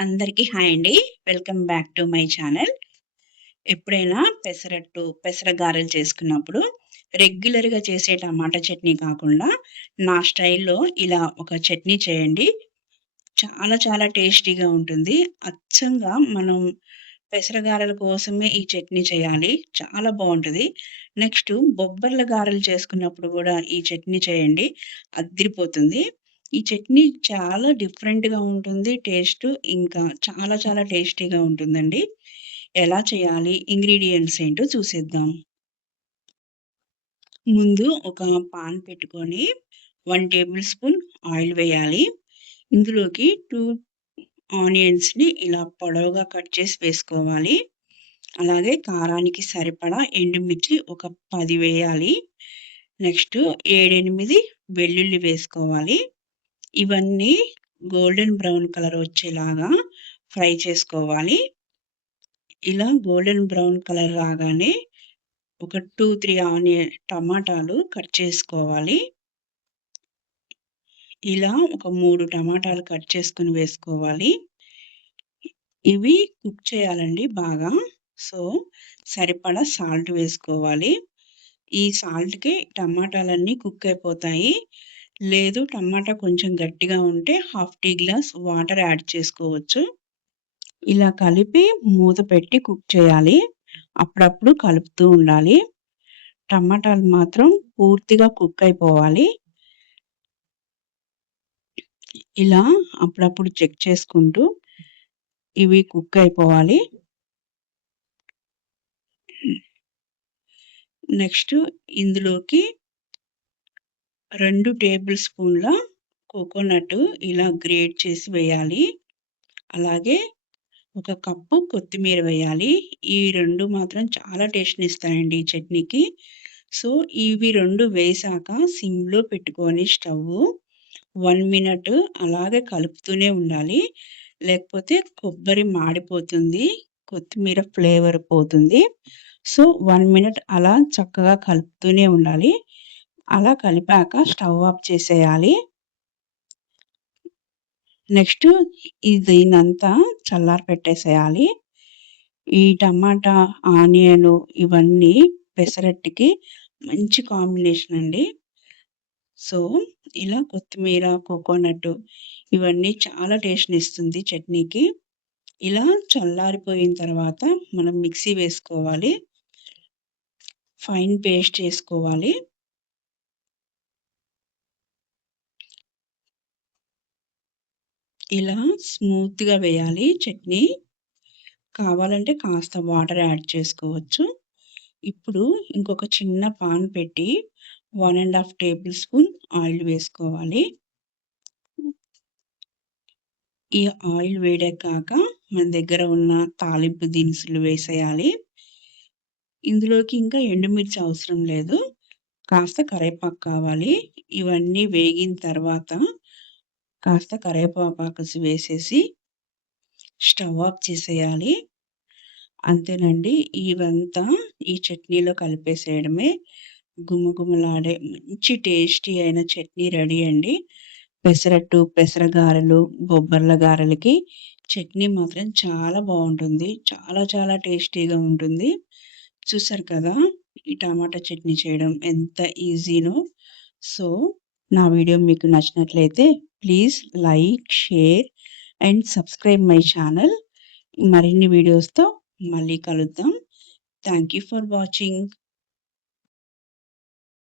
అందరికీ హాయ్ అండి. Welcome back to my channel. ఎప్పుడైనా పెసర గారెలు చేసుకున్నప్పుడు రెగ్యులర్‌గా చేసే టమాటా చట్నీ కాకుండా నా స్టైల్‌లో ఇలా ఒక చట్నీ చేయండి. చాలా చాలా టేస్టీగా ఉంటుంది. అచ్చంగా మనం పెసర గారెల కోసమే ఈ చట్నీ చేయాలి. చాలా బావుంటది. నెక్స్టు బొబ్బర్ల గారెలు చేసుకున్నప్పుడు గూడా ఈ చట్నీ చేయండి. అద్దిరిపోతుంది. ఈ చట్నీ చాలా డిఫరెంట్‌గా ఉంటుంది టేస్టు. ఇంకా చాలా చాలా టేస్టీగా ఉంటుందండి. ఎలా చేయాలి? ఇంగ్రీడియెంట్స్ ఏంటో చూసేద్దాం. ముందు ఒక పాన్ పెట్టుకొని 1 టేబుల్ స్పూన్ ఆయిల్ వేయాలి. ఇందులోకి 2 ఆనియన్స్‌ని ఇలా పొడవుగా కట్ చేసి వేసుకోవాలి. అలాగే కారానికి సరిపడా ఎండుమిర్చి ఒక 10 వేయాలి. నెక్స్టు 7, 8 వెల్లుల్లి వేసుకోవాలి. ఇవన్నీ గోల్డెన్ బ్రౌన్ కలర్ వచ్చేలాగా ఫ్రై చేసుకోవాలి. ఇలా గోల్డెన్ బ్రౌన్ కలర్ రాగానే ఒక 2, 3 టమాటాలు కట్ చేసుకోవాలి. ఇలా ఒక 3 టమాటాలు కట్ చేసుకొని వేసుకోవాలి. ఇవి కుక్ చేయాలండి బాగా. సో, సరిపడా సాల్ట్ వేసుకోవాలి. ఈ సాల్ట్‌కి టమాటాలన్నీ కుక్ అయిపోతాయి. లేదు టమాటా కొంచెం గట్టిగా ఉంటే half tea glass water add చేసుకోవచ్చు. ఇలా కలిపి మూత పెట్టి కుక్ చేయాలి. అప్పుడప్పుడు కలుపుతూ ఉండాలి. టమాటాలు మాత్రం పూర్తిగా కుక్ అయిపోవాలి. ఇలా అప్పుడప్పుడు చెక్ చేసుకుంటూ ఇవి కుక్ అయిపోవాలి. నెక్స్ట్ ఇందులోకి 2 టేబుల్ స్పూన్‌ల కోకోనట్ ఇలా గ్రేట్ చేసి వేయాలి. అలాగే ఒక కప్పు కొత్తిమీర వేయాలి. ఈ 2 మాత్రం చాలా టేస్ట్‌నిస్తాయండి ఈ చట్నీకి. సో, ఇవి 2 వేశాక సిమ్‌లో పెట్టుకొని స్టవ్వు 1 మినిట్ అలాగే కలుపుతూనే ఉండాలి. లేకపోతే కొబ్బరి మాడిపోతుంది. కొత్తిమీర ఫ్లేవర్ పోతుంది. సో, 1 మినిట్ అలా చక్కగా కలుపుతూనే ఉండాలి. అలా కలిపాక స్టవ్ ఆఫ్ చేసేయాలి. నెక్స్ట్ దీన్నంతా చల్లారపెట్టేసేయాలి. ఈ టమాటా, ఆనియను ఇవన్నీ పెసరట్టుకి మంచి కాంబినేషన్ అండి. సో, ఇలా కొత్తిమీర, కోకోనట్ ఇవన్నీ చాలా టేస్ట్‌నిస్తుంది చట్నీకి. ఇలా చల్లారిపోయిన తర్వాత మనం మిక్సీ వేసుకోవాలి. ఫైన్ పేస్ట్ చేసుకోవాలి. ఇలా స్మూత్‌గా వేయాలి చట్నీ. కావాలంటే కాస్త వాటర్ యాడ్ చేసుకోవచ్చు. ఇప్పుడు ఇంకొక చిన్న పాన్ పెట్టి 1 ½ టేబుల్ స్పూన్ ఆయిల్ వేసుకోవాలి. ఈ ఆయిల్ వేడెక్కాక మన దగ్గర ఉన్న తాలింపు దినుసులు వేసేయాలి. ఇందులోకి ఇంకా ఎండుమిర్చి అవసరం లేదు. కాస్త కరివేపాకు కావాలి. ఇవన్నీ వేగిన తర్వాత కాస్త కరివేపాకు వేసేసి స్టవ్ ఆఫ్ చేసేయాలి. అంతేనండి. ఇవంతా ఈ చట్నీలో కలిపేసేయడమే. గుమగుమలాడే మంచి టేస్టీ అయిన చట్నీ రెడీ అండి. పెసర గారెలు, బొబ్బర్ల గారెలకి చట్నీ మాత్రం చాలా బావుంటుంది. చాలా చాలా టేస్టీగా ఉంటుంది. చూసారు కదా! ఈ టమాటా చట్నీ చేయడం ఎంత ఈజీనో. సో, నా వీడియో మీకు నచ్చినట్లయితే please like, share and subscribe my channel. మరిన్ని వీడియోస్‌తో మళ్ళీ కలుద్దాం. Thank you for watching.